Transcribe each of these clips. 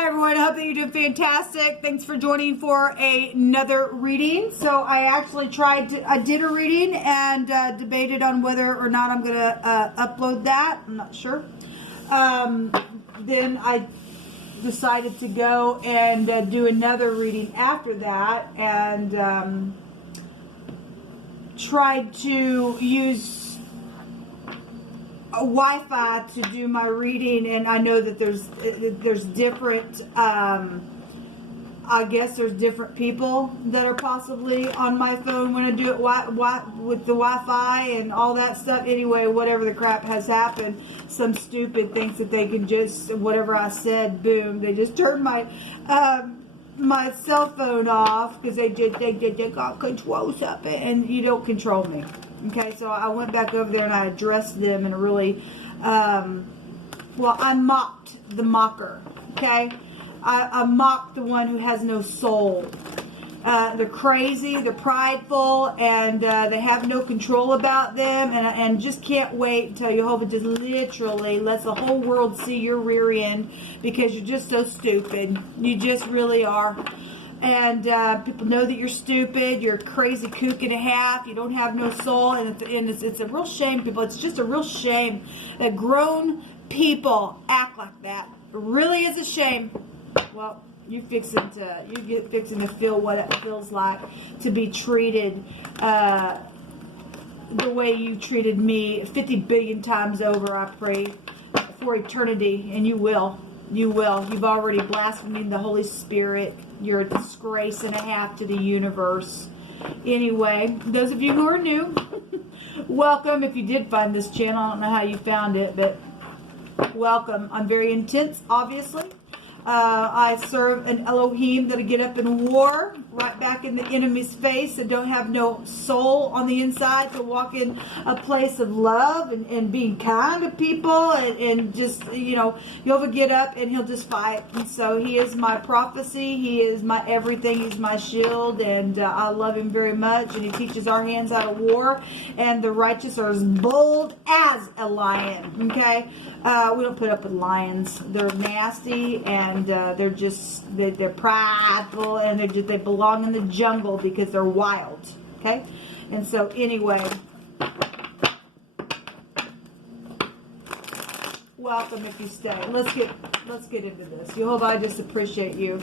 Hi everyone, I hope that you're doing fantastic. Thanks for joining for another reading. So I actually I did a reading and debated on whether or not I'm going to upload that. I'm not sure. Then I decided to go and do another reading after that, and tried to use a Wi-Fi to do my reading, and I know that there's different I guess there's different people that are possibly on my phone when I do it with the Wi-Fi and all that stuff. Anyway, whatever the crap has happened, some stupid thinks that they can just, whatever I said, boom, they just turned my my cell phone off because they got controls up it, and you don't control me. Okay, so I went back over there and I addressed them in a really, well, I mocked the mocker, okay? I mocked the one who has no soul. They're crazy, they're prideful, and they have no control about them, and just can't wait until Jehovah just literally lets the whole world see your rear end, because you're just so stupid. You just really are. And people know that you're stupid, you're a crazy kook and a half, you don't have no soul, and it's a real shame, people. It's just a real shame that grown people act like that. It really is a shame. Well, you get fixing to feel what it feels like to be treated the way you treated me 50 billion times over, I pray, for eternity, and you will. You will. You've already blasphemed the Holy Spirit. You're a disgrace and a half to the universe. Anyway, those of you who are new, welcome. If you did find this channel, I don't know how you found it, but welcome. I'm very intense, obviously. I serve an Elohim that'll get up in war right back in the enemy's face and don't have no soul on the inside to walk in a place of love and being kind to people and just, you know, Jehovah get up and he'll just fight. And so he is my prophecy. He is my everything. He's my shield, and I love him very much, and he teaches our hands how to war, and the righteous are as bold as a lion. Okay, we don't put up with lions. They're nasty, and they're prideful, and they belong in the jungle because they're wild. Okay, and so anyway, welcome if you stay. Let's get into this. Jehovah, I just appreciate you.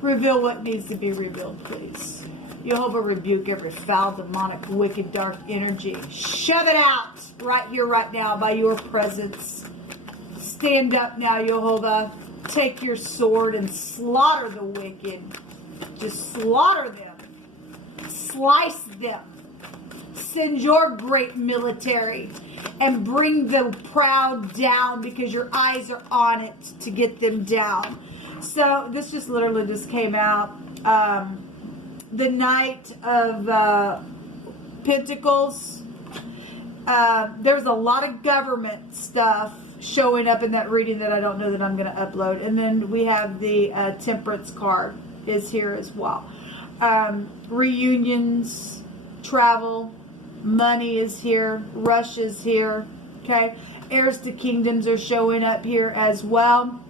Reveal what needs to be revealed, please. Jehovah, rebuke every foul, demonic, wicked, dark energy. Shove it out right here, right now, by your presence. Stand up now, Jehovah. Take your sword and slaughter the wicked. Just slaughter them. Slice them. Send your great military and bring the proud down, because your eyes are on it to get them down. So this just literally just came out. The Knight of Pentacles. There's a lot of government stuff showing up in that reading that I don't know that I'm going to upload. And then we have the Temperance card is here as well. Reunions, travel, money is here, rush is here. Okay, heirs to kingdoms are showing up here as well.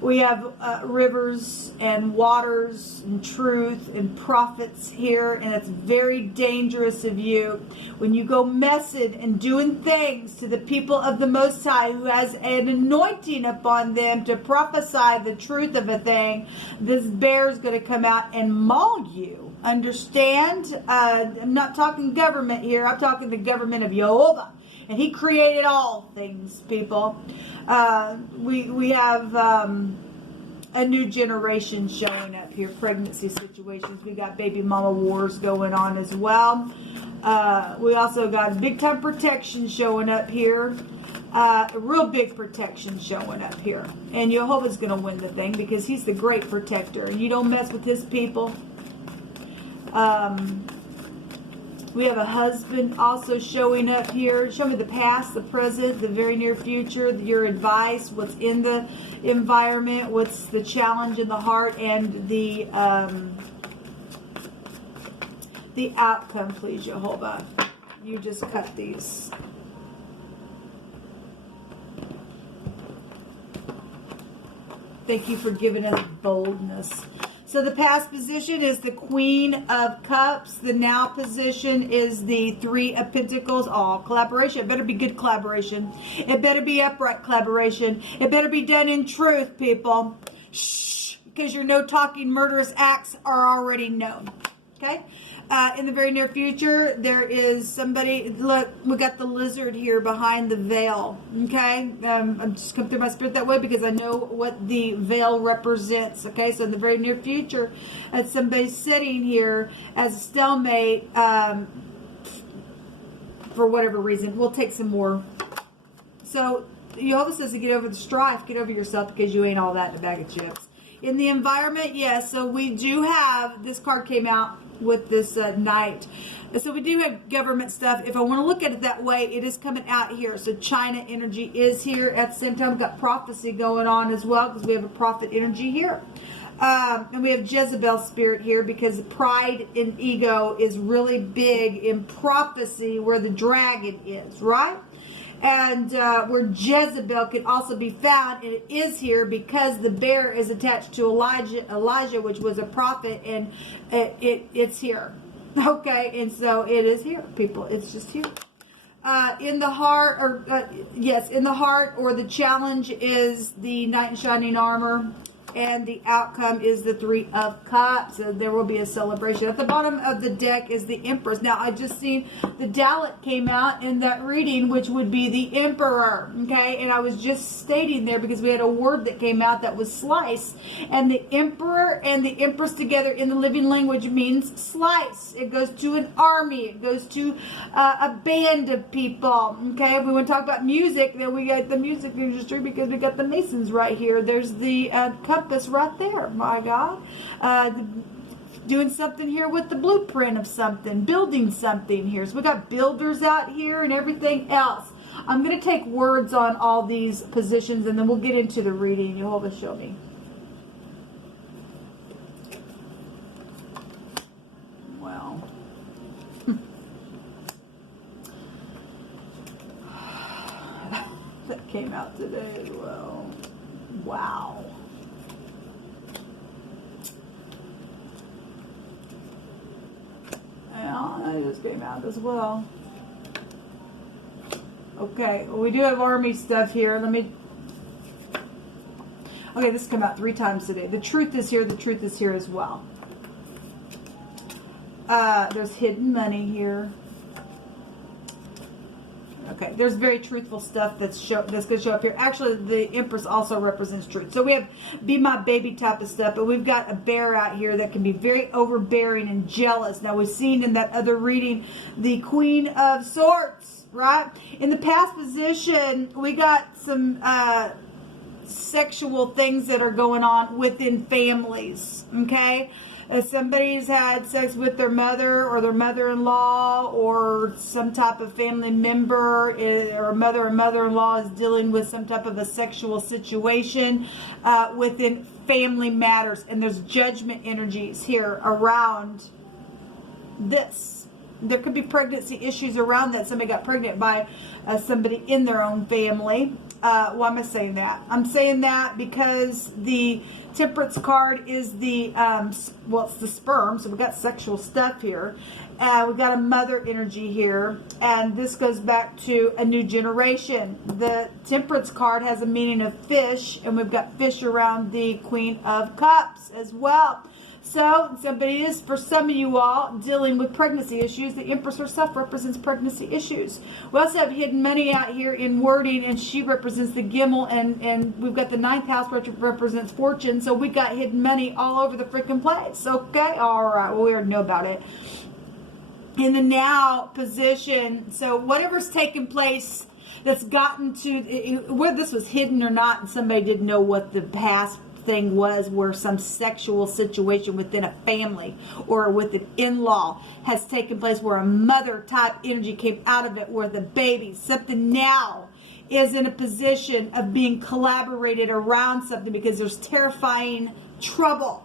We have rivers and waters and truth and prophets here, and it's very dangerous of you when you go messing and doing things to the people of the Most High, who has an anointing upon them to prophesy the truth of a thing. This bear is going to come out and maul you. Understand? I'm not talking government here. I'm talking the government of Jehovah. And he created all things, people. We have a new generation showing up here. Pregnancy situations. We got baby mama wars going on as well. We also got big time protection showing up here. A real big protection showing up here. And Jehovah's going to win the thing, because he's the great protector. And you don't mess with his people. We have a husband also showing up here. Show me the past, the present, the very near future, your advice, what's in the environment, what's the challenge in the heart, and the outcome, please, Jehovah. you just cut these. Thank you for giving us boldness. So the past position is the Queen of Cups. The now position is the Three of Pentacles. All collaboration. It better be good collaboration. It better be upright collaboration. It better be done in truth, people. Shh, because your no-talking murderous acts are already known. Okay? In the very near future, there is somebody, look, we got the lizard here behind the veil, okay? I'm just coming through my spirit that way because I know what the veil represents, okay? So in the very near future, somebody's sitting here as a stalemate for whatever reason. We'll take some more. So Jehovah says to get over the strife, get over yourself because you ain't all that in a bag of chips. In the environment, yes, so we do have, this card came out with this Knight. So we do have government stuff. If I want to look at it that way, it is coming out here. So China energy is here. At the same time, we've got prophecy going on as well because we have a prophet energy here. And we have Jezebel spirit here because pride and ego is really big in prophecy where the dragon is, right? And where Jezebel can also be found, and it is here because the bear is attached to Elijah, which was a prophet, and it's here. Okay, and so it is here, people. It's just here. In the heart, or yes, in the heart, or the challenge is the Knight in Shining Armor. And the outcome is the Three of Cups. So there will be a celebration. At the bottom of the deck is the Empress. Now, I just seen the Dalit came out in that reading, which would be the Emperor. Okay, and I was just stating there because we had a word that came out that was slice. And the Emperor and the Empress together in the living language means slice. It goes to an army. It goes to a band of people. Okay, if we want to talk about music, then we got the music industry because we got the Masons right here. There's the compass right there, my God. Doing something here with the blueprint of something, building something here. So we got builders out here and everything else. I'm going to take words on all these positions and then we'll get into the reading. Jehovah, show me. Well. That came out today as well. Wow. Yeah, that just came out as well. Okay, well, we do have army stuff here. Let me... Okay, this came out 3 times today. The truth is here. The truth is here as well. There's hidden money here. Okay, there's very truthful stuff that's going to show up here. Actually, the Empress also represents truth. So we have be my baby type of stuff, but we've got a bear out here that can be very overbearing and jealous. Now, we've seen in that other reading the Queen of Swords, right? In the past position, we got some sexual things that are going on within families, okay? If somebody's had sex with their mother or their mother-in-law or some type of family member or mother or mother-in-law is dealing with some type of a sexual situation within family matters. And there's judgment energies here around this. There could be pregnancy issues around that. Somebody got pregnant by somebody in their own family. Why am I saying that? I'm saying that because the Temperance card is the, well, it's the sperm, so we've got sexual stuff here. We've got a mother energy here, and this goes back to a new generation. The Temperance card has a meaning of fish, and we've got fish around the Queen of Cups as well. So, somebody is, for some of you all, dealing with pregnancy issues. The Empress herself represents pregnancy issues. We also have hidden money out here in wording, and she represents the Gimel, and we've got the 9th house, which represents fortune. So, we got hidden money all over the freaking place. Okay? All right. Well, we already know about it. In the now position, so whatever's taken place that's gotten to, whether this was hidden or not, and somebody didn't know what the past thing was, where some sexual situation within a family or with an in-law has taken place, where a mother type energy came out of it, where the baby, something now is in a position of being collaborated around something because there's terrifying trouble.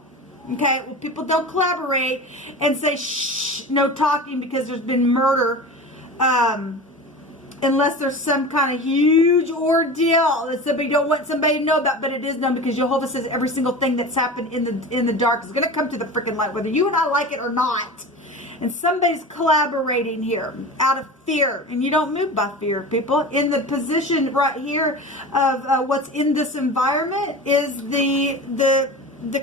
Okay, well, people don't collaborate and say shh, no talking, because there's been murder unless there's some kind of huge ordeal that somebody don't want somebody to know about, but it is known because Jehovah says every single thing that's happened in the dark is going to come to the freaking light, whether you and I like it or not. And somebody's collaborating here out of fear, and you don't move by fear, people. In the position right here of what's in this environment is the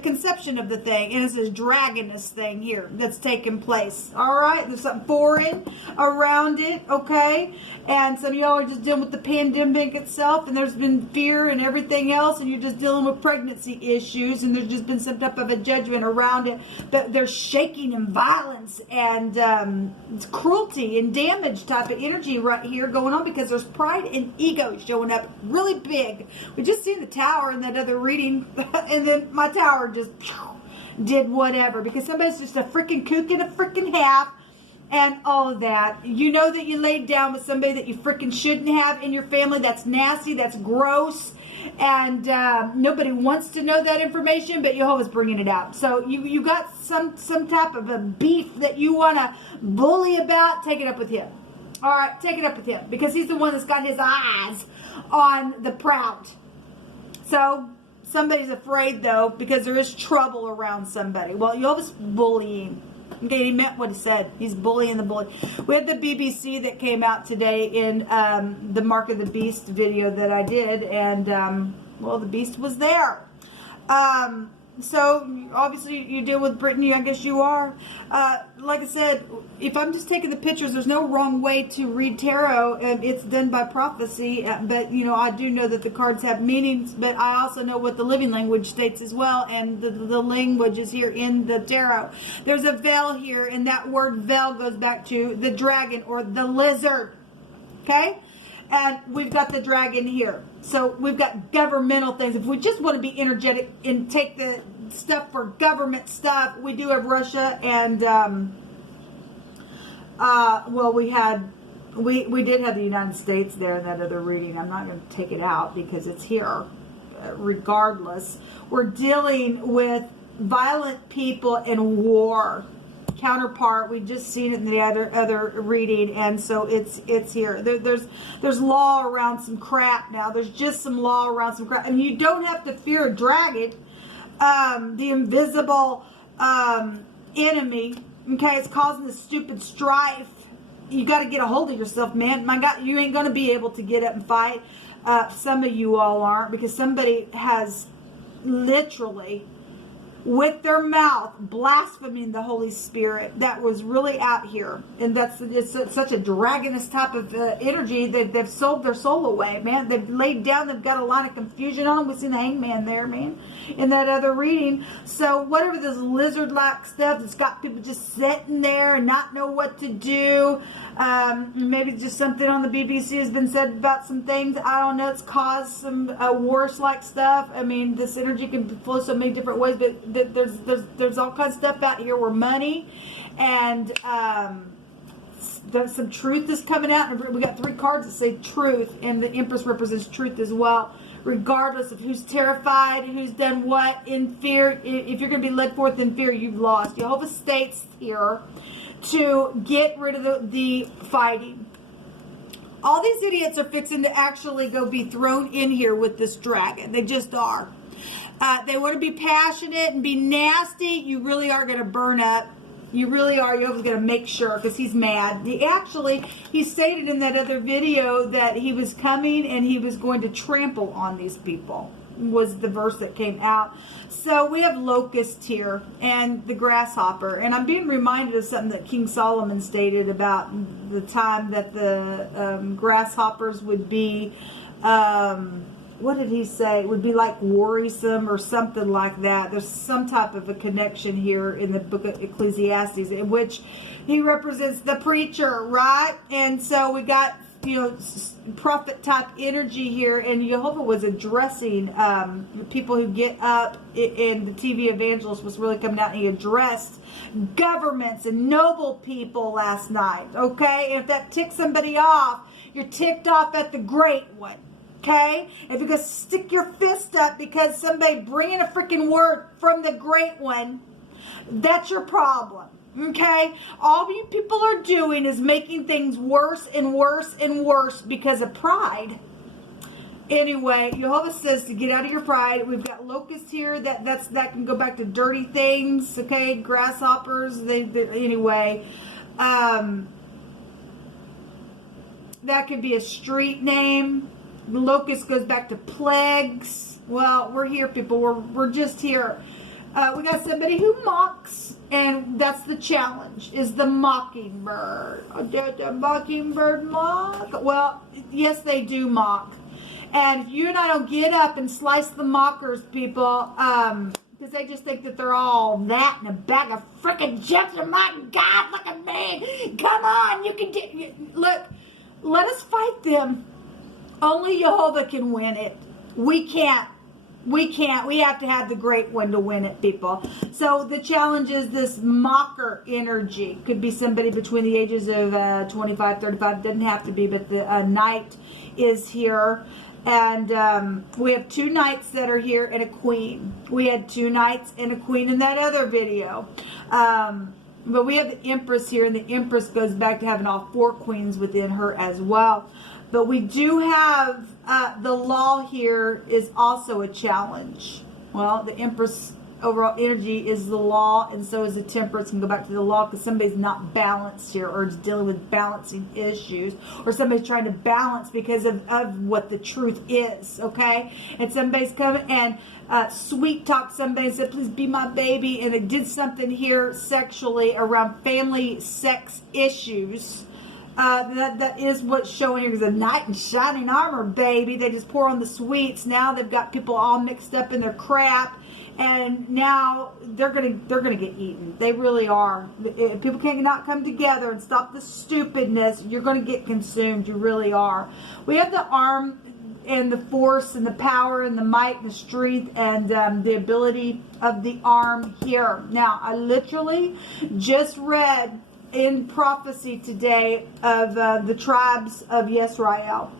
conception of the thing, and it's this dragoness thing here that's taking place. All right, there's something foreign around it, okay? And some of y'all are just dealing with the pandemic itself, and there's been fear and everything else, and you're just dealing with pregnancy issues, and there's just been some type of a judgment around it. But there's shaking and violence and cruelty and damage type of energy right here going on because there's pride and ego showing up really big. We just seen the tower in that other reading, and then my tower just did whatever because somebody's just a freaking kook and a freaking half and all of that. You know that you laid down with somebody that you freaking shouldn't have in your family. That's nasty. That's gross. And nobody wants to know that information, but Jehovah's bringing it out. So you got some type of a beef that you want to bully about. Take it up with him. All right, take it up with him because he's the one that's got his eyes on the proud. So somebody's afraid, though, because there is trouble around somebody. Well, Jehovah's bullying. Okay, he meant what he said. He's bullying the bully. We had the BBC that came out today in the Mark of the Beast video that I did, and, well, the beast was there. So, obviously, you deal with Brittany, I guess you are. Like I said, if I'm just taking the pictures, there's no wrong way to read tarot. It's done by prophecy, but, you know, I do know that the cards have meanings, but I also know what the living language states as well, and the language is here in the tarot. There's a veil here, and that word veil goes back to the dragon or the lizard, okay? And we've got the dragon here. So we've got governmental things. If we just want to be energetic and take the stuff for government stuff, we do have Russia and, well, we did have the United States there in that other reading. I'm not going to take it out because it's here. Regardless, we're dealing with violent people and war. Counterpart, we just seen it in the other reading, and so it's here. There's law around some crap now. There's just some law around some crap, and you don't have to fear a dragon, the invisible enemy. Okay, it's causing this stupid strife. You got to get a hold of yourself, man. My God, you ain't gonna be able to get up and fight. Some of you all aren't, because somebody has literally, with their mouth, blaspheming the Holy Spirit. That was really out here. And it's such a dragonous type of energy that they've sold their soul away, man. They've laid down, they've got a line of confusion on them. We've seen the hangman there, man, in that other reading. So whatever this lizard-like stuff that's got people just sitting there and not know what to do. Maybe just something on the BBC has been said about some things. I don't know. It's caused some wars-like stuff. I mean, this energy can flow so many different ways, but there's all kinds of stuff out here where money and there's some truth is coming out. And we got 3 cards that say truth, and the Empress represents truth as well. Regardless of who's terrified, who's done what in fear, if you're going to be led forth in fear, you've lost. Jehovah states here to get rid of the fighting. All these idiots are fixing to actually go be thrown in here with this dragon. They just are. They want to be passionate and be nasty. You really are going to burn up. You really are. You're going to make sure, because he's mad. He stated in that other video that he was coming and he was going to trample on these people, was the verse that came out. So we have locust here and the grasshopper. And I'm being reminded of something that King Solomon stated about the time that the grasshoppers would be, what did he say? It would be like worrisome or something like that. There's some type of a connection here in the book of Ecclesiastes in which he represents the preacher, right? And so we got, you know, prophet type energy here, and Jehovah was addressing people who get up, and the TV evangelist was really coming out, and he addressed governments and noble people last night, okay? And if that ticks somebody off, you're ticked off at the great one. Okay? If you're going to stick your fist up because somebody bringing a freaking word from the great one, that's your problem. Okay? All you people are doing is making things worse and worse and worse because of pride. Anyway, Jehovah says to get out of your pride. We've got locusts here. That can go back to dirty things. Okay? Grasshoppers. Anyway. That could be a street name. Locust goes back to plagues. Well, we're here, people. We're just here. We got somebody who mocks, and that's the challenge, is the mockingbird. Did the mockingbird mock? Well, yes, they do mock. And if you and I don't get up and slice the mockers, people, because they just think that they're all that and a bag of freaking chips. And my God, look at me. Come on, you can do. Look, let us fight them. Only Jehovah can win it. We can't. We can't. We have to have the great one to win it, people. So the challenge is this mocker energy. Could be somebody between the ages of 25, 35. Doesn't have to be, but the knight is here. And we have 2 knights that are here and a queen. We had 2 knights and a queen in that other video. But we have the Empress here, and the Empress goes back to having all 4 queens within her as well. But we do have the law here is also a challenge. Well, the Empress overall energy is the law, and so is the Temperance. Can go back to the law because somebody's not balanced here, or is dealing with balancing issues, or somebody's trying to balance because of what the truth is, okay? And somebody's coming and sweet talk somebody and said, please be my baby, and they did something here sexually around family sex issues. That is what's showing here, because a knight in shining armor, baby. They just pour on the sweets. Now they've got people all mixed up in their crap, and now they're gonna get eaten. They really are. If people cannot come together and stop the stupidness, you're gonna get consumed. You really are. We have the arm and the force and the power and the might and the strength and the ability of the arm here. Now, I literally just read in prophecy today of the tribes of Yisrael.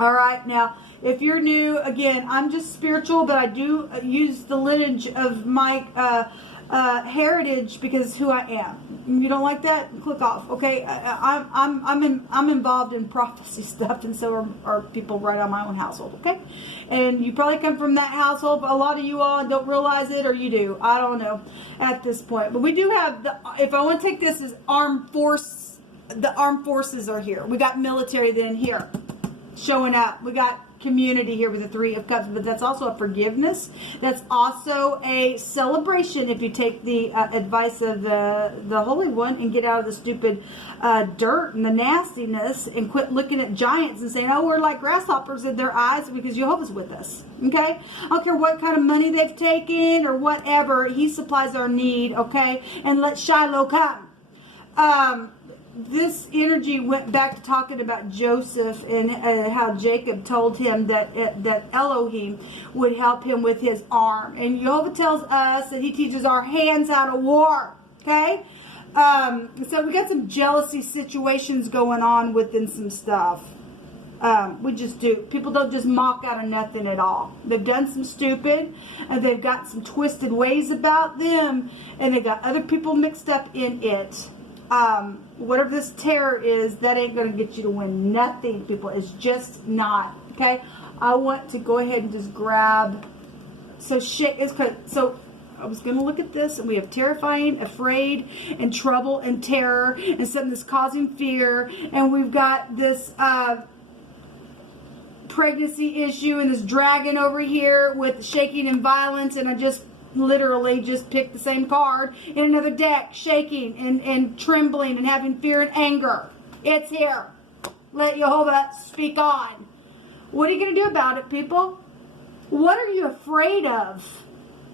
All right, now, if you're new, again, I'm just spiritual, but I do use the lineage of my heritage because who I am. You don't like that? Click off. Okay, I'm involved in prophecy stuff, and so are people right on my own household. Okay, and you probably come from that household. But a lot of you all don't realize it, or you do. I don't know at this point. But we do have the. If I want to take this as armed force, the armed forces are here. We got military then here, showing up. We got community here with the 3 of Cups, but that's also a forgiveness. That's also a celebration if you take the advice of the Holy One and get out of the stupid dirt and the nastiness and quit looking at giants and saying, oh, we're like grasshoppers in their eyes, because Jehovah's with us. Okay? I don't care what kind of money they've taken or whatever. He supplies our need, okay? And let Shiloh come. This energy went back to talking about Joseph and how Jacob told him that Elohim would help him with his arm. And Jehovah tells us that he teaches our hands how to war. Okay? So we got some jealousy situations going on within some stuff. We just do. People don't just mock out of nothing at all. They've done some stupid, and they've got some twisted ways about them, and they got other people mixed up in it. Whatever this terror is, that ain't going to get you to win nothing, people. It's just not. Okay? I want to go ahead and just grab. So I was going to look at this, and we have terrifying, afraid, and trouble, and terror, and something that's causing fear. And we've got this pregnancy issue, and this dragon over here with shaking and violence. And I just literally just picked the same card in another deck, shaking and trembling and having fear and anger. It's here. Let Jehovah speak on. What are you going to do about it, people? What are you afraid of?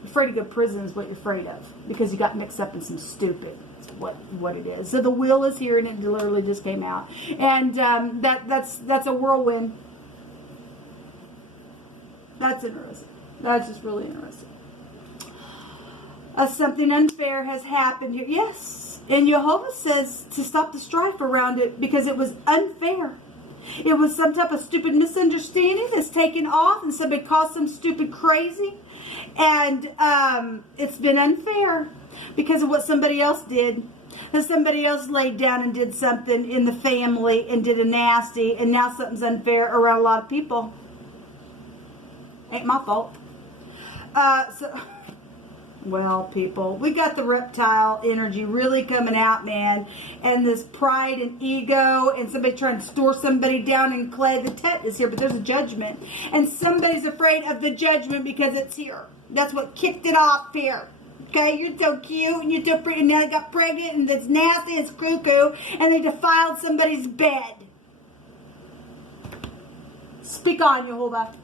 Afraid to go to prison is what you're afraid of, because you got mixed up in some stupid. That's what it is. So the wheel is here, and it literally just came out, and that's a whirlwind. That's interesting. That's just really interesting. Something unfair has happened here. Yes. And Jehovah says to stop the strife around it because it was unfair. It was some type of stupid misunderstanding that's taken off, and somebody caused some stupid crazy. And it's been unfair because of what somebody else did That somebody else laid down and did something in the family and did a nasty, and now something's unfair around a lot of people. Ain't my fault. Well, people, we got the reptile energy really coming out, man. And this pride and ego and somebody trying to store somebody down in clay. The Tet is here, but there's a judgment. And somebody's afraid of the judgment because it's here. That's what kicked it off here. Okay, you're so cute and you're so pretty. And now they got pregnant and it's nasty, it's cuckoo. And they defiled somebody's bed. Speak on, Jehovah.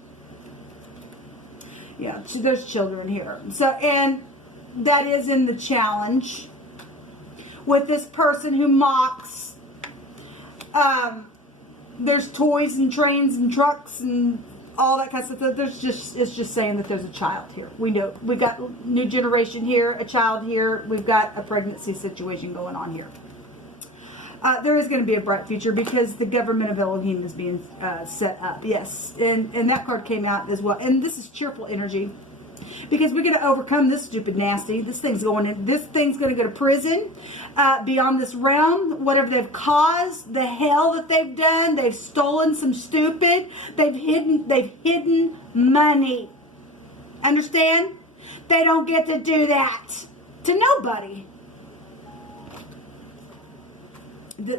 Yeah, there's children here. So, and that is in the challenge with this person who mocks. There's toys and trains and trucks and all that kind of stuff. It's just saying that there's a child here. We know we got new generation here, a child here. We've got a pregnancy situation going on here. There is going to be a bright future because the government of Elohim is being set up. Yes, and that card came out as well. And this is cheerful energy because we're going to overcome this stupid nasty. This thing's going in. This thing's going to go to prison beyond this realm. Whatever they've caused, the hell that they've done, they've stolen some stupid. They've hidden money. Understand? They don't get to do that to nobody.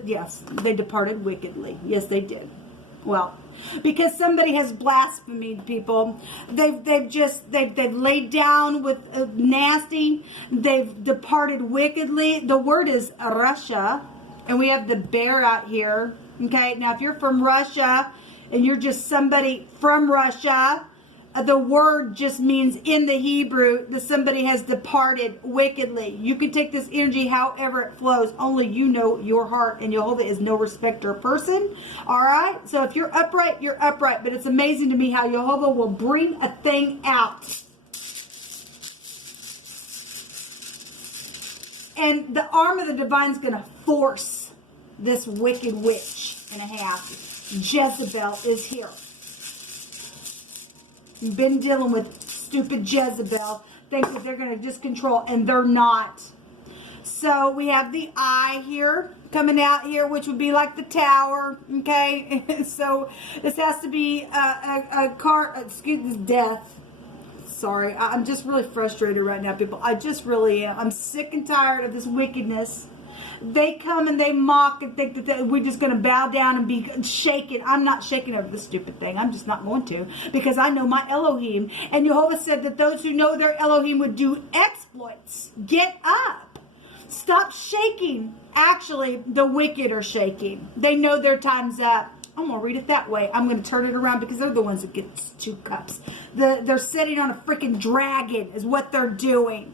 Yes, they departed wickedly. Yes, they did. Well, because somebody has blasphemed people. They've laid down with nasty. They've departed wickedly. The word is Russia, and we have the bear out here. Okay, now if you're from Russia and you're just somebody from Russia, the word just means in the Hebrew that somebody has departed wickedly. You can take this energy however it flows. Only you know your heart, and Jehovah is no respecter of person. All right? So if you're upright, you're upright. But it's amazing to me how Jehovah will bring a thing out. And the arm of the divine is going to force this wicked witch in half. Jezebel is here. You've been dealing with stupid Jezebel. Think that they're going to just control, and they're not. So we have the eye here coming out here, which would be like the tower. Okay, so this has to be a card. Excuse me, death. Sorry, I'm just really frustrated right now, people. I just really am. I'm sick and tired of this wickedness. They come and they mock and think that we're just going to bow down and be shaken. I'm not shaking over this stupid thing. I'm just not going to, because I know my Elohim. And Jehovah said that those who know their Elohim would do exploits. Get up. Stop shaking. Actually, the wicked are shaking. They know their time's up. I'm going to read it that way. I'm going to turn it around because they're the ones that get 2 cups. They're sitting on a freaking dragon is what they're doing.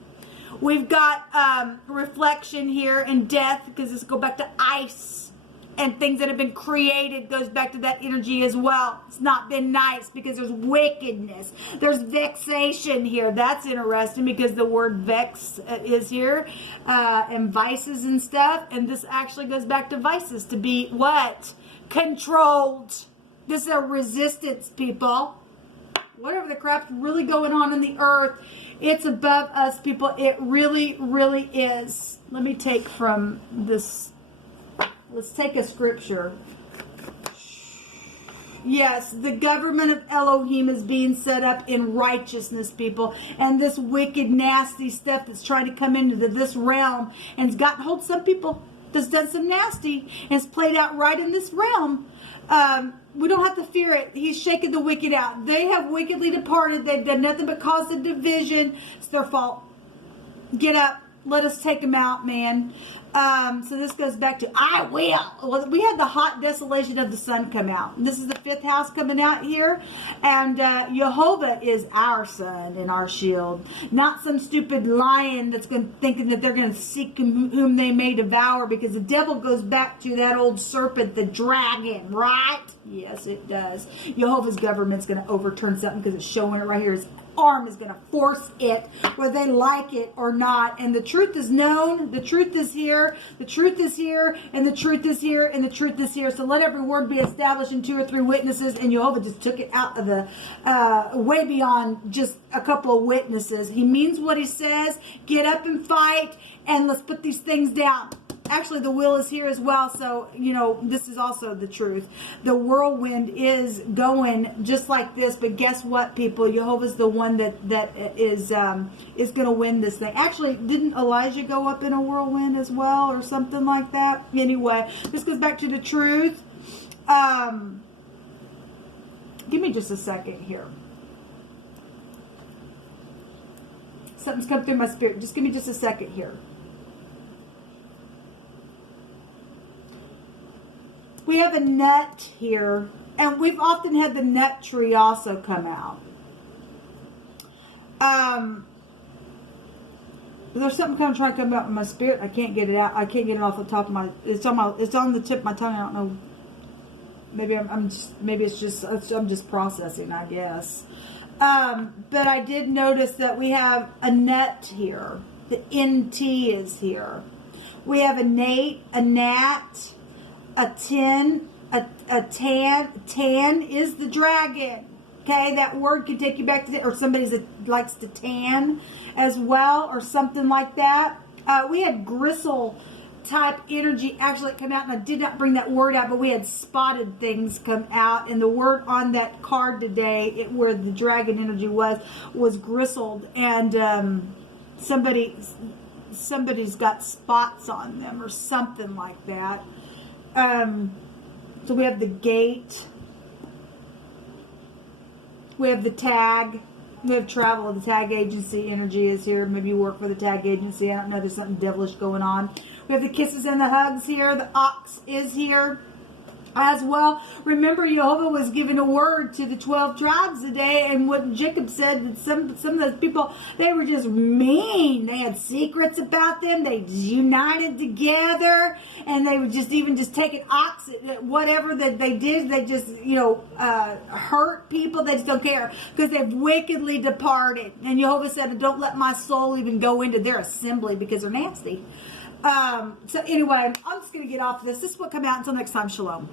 We've got reflection here and death, because this go back to ice and things that have been created goes back to that energy as well. It's not been nice because there's wickedness. There's vexation here. That's interesting because the word vex is here, and vices and stuff. And this actually goes back to vices, to be what? Controlled. This is a resistance, people. Whatever the crap's really going on in the earth, it's above us, people. It really, really is. Let me take from this. Let's take a scripture. Yes, the government of Elohim is being set up in righteousness, people. And this wicked, nasty stuff that's trying to come into this realm and it's gotten hold of some people that's done some nasty and it's played out right in this realm. We don't have to fear it. He's shaking the wicked out. They have wickedly departed. They've done nothing but cause the division. It's their fault. Get up. Let us take them out, man. So this goes back to I will. Well, we had the hot desolation of the sun come out. This is the 5th house coming out here. And Jehovah is our sun and our shield. Not some stupid lion that's thinking that they're going to seek whom they may devour. Because the devil goes back to that old serpent, the dragon, right? Yes, it does. Jehovah's government's going to overturn something because it's showing it right here. His arm is going to force it, whether they like it or not. And the truth is known. The truth is here. The truth is here. And the truth is here. And the truth is here. So let every word be established in 2 or 3 witnesses. And Jehovah just took it out of the way beyond just a couple of witnesses. He means what he says. Get up and fight. And let's put these things down. actually the wheel is here as well. So, you know, this is also the truth. The whirlwind is going just like this, but guess what, people? Jehovah's the one that is going to win this thing. Actually, didn't Elijah go up in a whirlwind as well or something like that? Anyway, this goes back to the truth. Give me just a second here. Something's come through my spirit. Just give me just a second here. We have a nut here, and we've often had the nut tree also come out. There's something kind of trying to come out in my spirit. I can't get it out. I can't get it off the top of my. It's on the tip of my tongue. I don't know. Maybe I'm just processing, I guess. But I did notice that we have a nut here. The NT is here. We have a nate, a gnat, a tin, a tan. Tan is the dragon. Okay, that word could take you back to or somebody that likes to tan as well, or something like that. We had gristle type energy actually come out, and I did not bring that word out, but we had spotted things come out, and the word on that card today, where the dragon energy was gristled, and somebody's got spots on them or something like that. So we have the gate, we have the tag, we have travel. The tag agency energy is here. Maybe you work for the tag agency. I don't know. There's something devilish going on. We have the kisses and the hugs here. The ox is here as well. Remember, Jehovah was giving a word to the 12 tribes today, and what Jacob said, that some of those people, they were just mean. They had secrets about them. They united together, and they would just take an ox, whatever that they did, they just, hurt people. They just don't care because they've wickedly departed. And Jehovah said, don't let my soul even go into their assembly because they're nasty. So anyway, I'm just going to get off this. This is what come out. Until next time, shalom.